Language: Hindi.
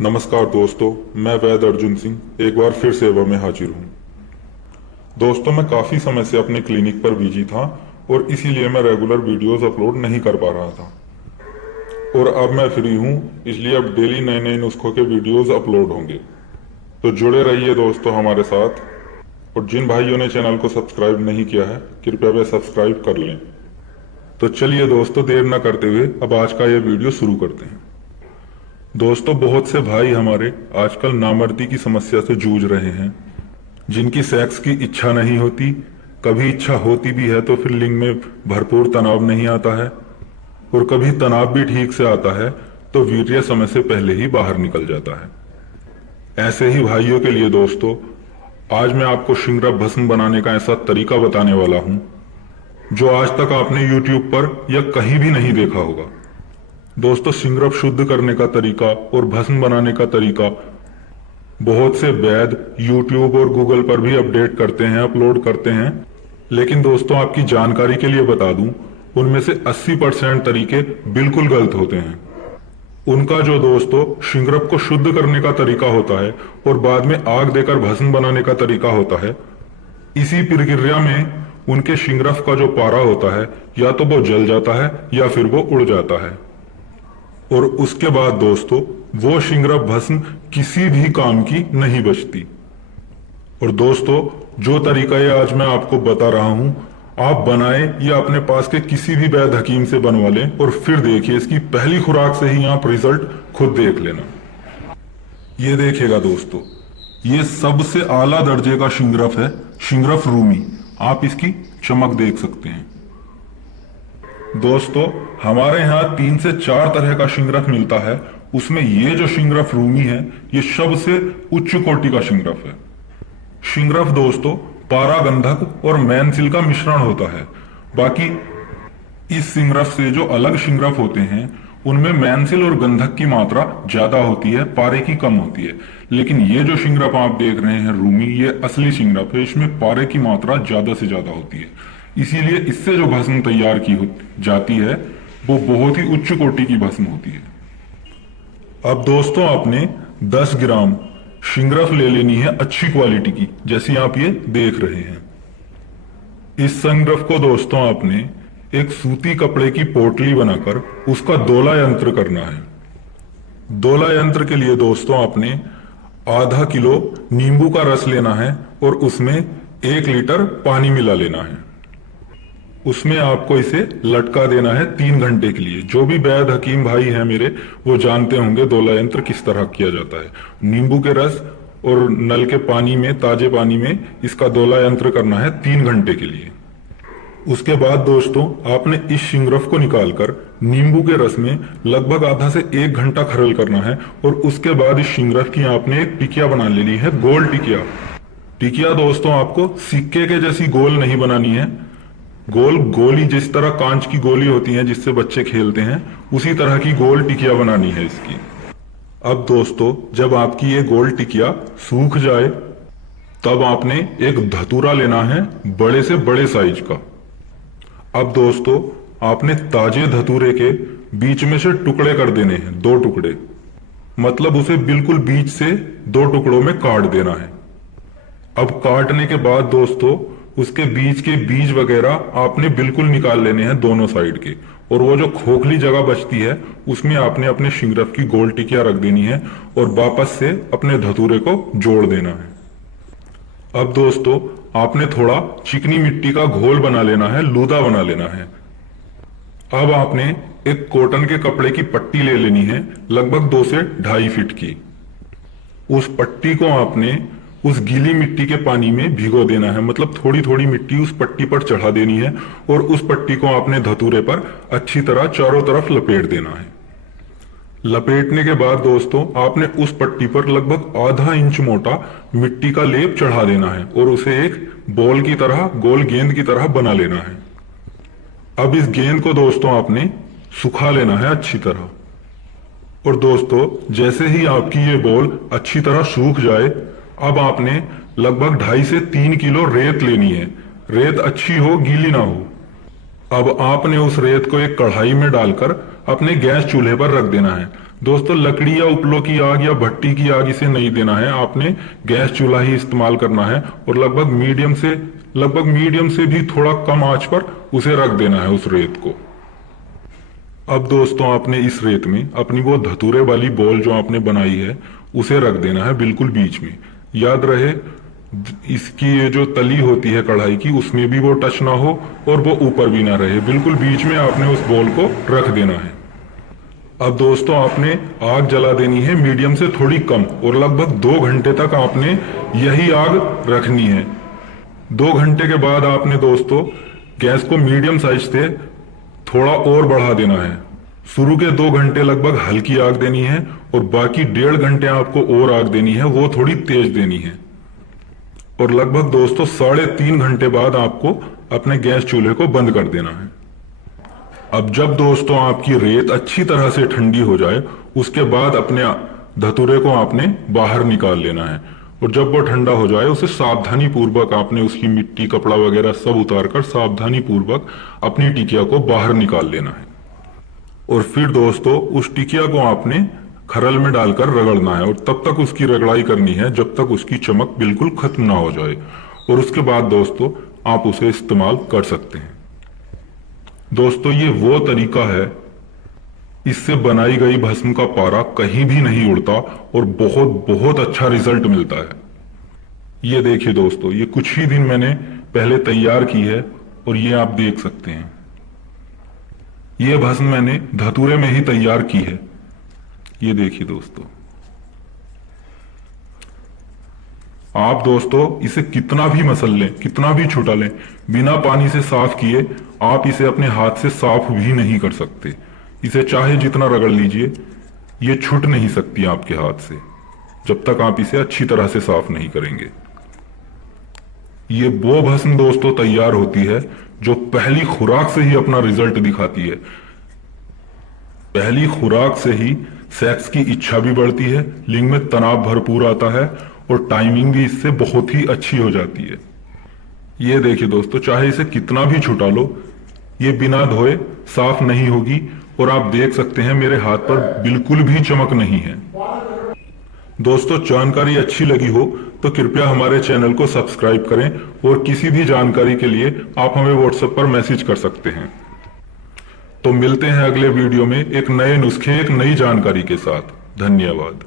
नमस्कार दोस्तों, मैं वैद अर्जुन सिंह एक बार फिर सेवा में हाजिर हूँ। दोस्तों, मैं काफ़ी समय से अपने क्लिनिक पर बिजी था और इसीलिए मैं रेगुलर वीडियोस अपलोड नहीं कर पा रहा था। और अब मैं फ्री हूँ, इसलिए अब डेली नए नए नुस्खों के वीडियोस अपलोड होंगे। तो जुड़े रहिए दोस्तों हमारे साथ। और जिन भाइयों ने चैनल को सब्सक्राइब नहीं किया है, कृपया वे सब्सक्राइब कर लें। तो चलिए दोस्तों, देर न करते हुए अब आज का ये वीडियो शुरू करते हैं। दोस्तों, बहुत से भाई हमारे आजकल नामर्दी की समस्या से जूझ रहे हैं, जिनकी सेक्स की इच्छा नहीं होती, कभी इच्छा होती भी है तो फिर लिंग में भरपूर तनाव नहीं आता है, और कभी तनाव भी ठीक से आता है तो वीर्य समय से पहले ही बाहर निकल जाता है। ऐसे ही भाइयों के लिए दोस्तों, आज मैं आपको शिंगरा भस्म बनाने का ऐसा तरीका बताने वाला हूं जो आज तक आपने YouTube पर या कहीं भी नहीं देखा होगा। दोस्तों, शिंगरफ शुद्ध करने का तरीका और भस्म बनाने का तरीका बहुत से वैद YouTube और गूगल पर भी अपडेट करते हैं, अपलोड करते हैं। लेकिन दोस्तों, आपकी जानकारी के लिए बता दूं, उनमें से 80% तरीके बिल्कुल गलत होते हैं। उनका जो दोस्तों शिंगरफ को शुद्ध करने का तरीका होता है और बाद में आग देकर भस्म बनाने का तरीका होता है, इसी प्रक्रिया में उनके शिंगरफ का जो पारा होता है या तो वो जल जाता है या फिर वो उड़ जाता है। और उसके बाद दोस्तों वो शिंगरफ भस्म किसी भी काम की नहीं बचती। और दोस्तों, जो तरीका ये आज मैं आपको बता रहा हूं, आप बनाएं या अपने पास के किसी भी वैद्य हकीम से बनवा लें और फिर देखिए, इसकी पहली खुराक से ही आप रिजल्ट खुद देख लेना। ये देखिएगा दोस्तों, ये सबसे आला दर्जे का शिंगरफ है, शिंगरफ रूमी। आप इसकी चमक देख सकते हैं। दोस्तों, हमारे यहाँ 3 से 4 तरह का शिंगरफ मिलता है। उसमें ये जो शिंगरफ रूमी है, ये सबसे उच्च कोटि का शिंगरफ है। शिंगरफ दोस्तों पारा गंधक और मैनसिल का मिश्रण होता है। बाकी इस शिंगरफ से जो अलग शिंगरफ होते हैं, उनमें मैनसिल और गंधक की मात्रा ज्यादा होती है, पारे की कम होती है। लेकिन ये जो शिंगरफ आप देख रहे हैं रूमी, ये असली शिंगरफ है। इसमें पारे की मात्रा ज्यादा से ज्यादा होती है। इसीलिए इससे जो भस्म तैयार की जाती है वो बहुत ही उच्च कोटि की भस्म होती है। अब दोस्तों, आपने 10 ग्राम शिंगरफ ले लेनी है अच्छी क्वालिटी की, जैसी आप ये देख रहे हैं। इस शिंगरफ को दोस्तों आपने एक सूती कपड़े की पोटली बनाकर उसका दोला यंत्र करना है। दोला यंत्र के लिए दोस्तों आपने आधा किलो नींबू का रस लेना है और उसमें 1 लीटर पानी मिला लेना है। उसमें आपको इसे लटका देना है 3 घंटे के लिए। जो भी वैद्य हकीम भाई हैं मेरे, वो जानते होंगे दोला यंत्र किस तरह किया जाता है। नींबू के रस और नल के पानी में, ताजे पानी में इसका दोला यंत्र करना है 3 घंटे के लिए। उसके बाद दोस्तों आपने इस शिंगरफ को निकालकर नींबू के रस में लगभग आधा से 1 घंटा खरल करना है। और उसके बाद इस शिंगरफ की आपने एक टिकिया बना लेनी है, गोल टिकिया। टिकिया दोस्तों आपको सिक्के के जैसी गोल नहीं बनानी है। गोली जिस तरह कांच की गोली होती है जिससे बच्चे खेलते हैं, उसी तरह की गोल टिकिया बनानी है इसकी। अब दोस्तों, जब आपकी ये गोल टिकिया सूख जाए, तब आपने एक धतूरा लेना है बड़े से बड़े साइज का। अब दोस्तों आपने ताजे धतूरे के बीच में से टुकड़े कर देने हैं, 2 टुकड़े, मतलब उसे बिल्कुल बीच से 2 टुकड़ों में काट देना है। अब काटने के बाद दोस्तों उसके बीच के बीज वगैरह आपने बिल्कुल निकाल लेने हैं दोनों साइड के। और वो जो खोखली जगह बचती है उसमें आपने अपने शिंगरफ की गोल टिकिया रख देनी है और वापस से अपने धतूरे को जोड़ देना है। अब दोस्तों आपने थोड़ा चिकनी मिट्टी का घोल बना लेना है, लूदा बना लेना है। अब आपने एक कॉटन के कपड़े की पट्टी ले लेनी है, लगभग 2 से 2.5 फीट की। उस पट्टी को आपने उस गीली मिट्टी के पानी में भिगो देना है, मतलब थोड़ी थोड़ी मिट्टी उस पट्टी पर चढ़ा देनी है। और उस पट्टी को आपने धतूरे पर अच्छी तरह चारों तरफ लपेट देना है। लपेटने के बाद दोस्तों आपने उस पट्टी पर लगभग आधा इंच मोटा मिट्टी का लेप चढ़ा देना है और उसे एक बॉल की तरह, गोल गेंद की तरह बना लेना है। अब इस गेंद को दोस्तों आपने सुखा लेना है अच्छी तरह। और दोस्तों जैसे ही आपकी ये बॉल अच्छी तरह सूख जाए, अब आपने लगभग 2.5 से 3 किलो रेत लेनी है। रेत अच्छी हो, गीली ना हो। अब आपने उस रेत को एक कढ़ाई में डालकर अपने गैस चूल्हे पर रख देना है। दोस्तों लकड़ी या उपलों की आग या भट्टी की आग इसे नहीं देना है, आपने गैस चूल्हा ही इस्तेमाल करना है और लगभग मीडियम से भी थोड़ा कम आंच पर उसे रख देना है उस रेत को। अब दोस्तों आपने इस रेत में अपनी वो धतूरे वाली बॉल जो आपने बनाई है उसे रख देना है बिल्कुल बीच में। याद रहे इसकी ये जो तली होती है कढ़ाई की उसमें भी वो टच ना हो और वो ऊपर भी ना रहे, बिल्कुल बीच में आपने उस बॉल को रख देना है। अब दोस्तों आपने आग जला देनी है मीडियम से थोड़ी कम और लगभग 2 घंटे तक आपने यही आग रखनी है। 2 घंटे के बाद आपने दोस्तों गैस को मीडियम साइज से थोड़ा और बढ़ा देना है। शुरू के 2 घंटे लगभग हल्की आग देनी है और बाकी 1.5 घंटे आपको और आग देनी है, वो थोड़ी तेज देनी है। और लगभग दोस्तों 3.5 घंटे बाद आपको अपने गैस चूल्हे को बंद कर देना है। अब जब दोस्तों आपकी रेत अच्छी तरह से ठंडी हो जाए उसके बाद अपने धतूरे को आपने बाहर निकाल लेना है और जब वो ठंडा हो जाए उसे सावधानी पूर्वक आपने उसकी मिट्टी कपड़ा वगैरह सब उतारकर सावधानी पूर्वक अपनी टिकिया को बाहर निकाल लेना है। और फिर दोस्तों उस टिकिया को आपने खरल में डालकर रगड़ना है और तब तक उसकी रगड़ाई करनी है जब तक उसकी चमक बिल्कुल खत्म ना हो जाए और उसके बाद दोस्तों आप उसे इस्तेमाल कर सकते हैं। दोस्तों ये वो तरीका है, इससे बनाई गई भस्म का पारा कहीं भी नहीं उड़ता और बहुत बहुत अच्छा रिजल्ट मिलता है। ये देखिए दोस्तों, ये कुछ ही दिन मैंने पहले तैयार की है और ये आप देख सकते हैं। ये भस्म मैंने धतूरे में ही तैयार की है। ये देखिए दोस्तों, आप दोस्तों इसे कितना भी मसल लें, कितना भी छुटा लें, बिना पानी से साफ किए आप इसे अपने हाथ से साफ भी नहीं कर सकते। इसे चाहे जितना रगड़ लीजिए ये छूट नहीं सकती आपके हाथ से जब तक आप इसे अच्छी तरह से साफ नहीं करेंगे। ये वो भस्म दोस्तों तैयार होती है जो पहली खुराक से ही अपना रिजल्ट दिखाती है। पहली खुराक से ही सेक्स की इच्छा भी बढ़ती है, लिंग में तनाव भरपूर आता है और टाइमिंग भी इससे बहुत ही अच्छी हो जाती है। ये देखिए दोस्तों, चाहे इसे कितना भी छुटा लो ये बिना धोए साफ नहीं होगी और आप देख सकते हैं मेरे हाथ पर बिल्कुल भी चमक नहीं है। दोस्तों जानकारी अच्छी लगी हो तो कृपया हमारे चैनल को सब्सक्राइब करें और किसी भी जानकारी के लिए आप हमें व्हाट्सएप पर मैसेज कर सकते हैं। तो मिलते हैं अगले वीडियो में एक नए नुस्खे, एक नई जानकारी के साथ। धन्यवाद।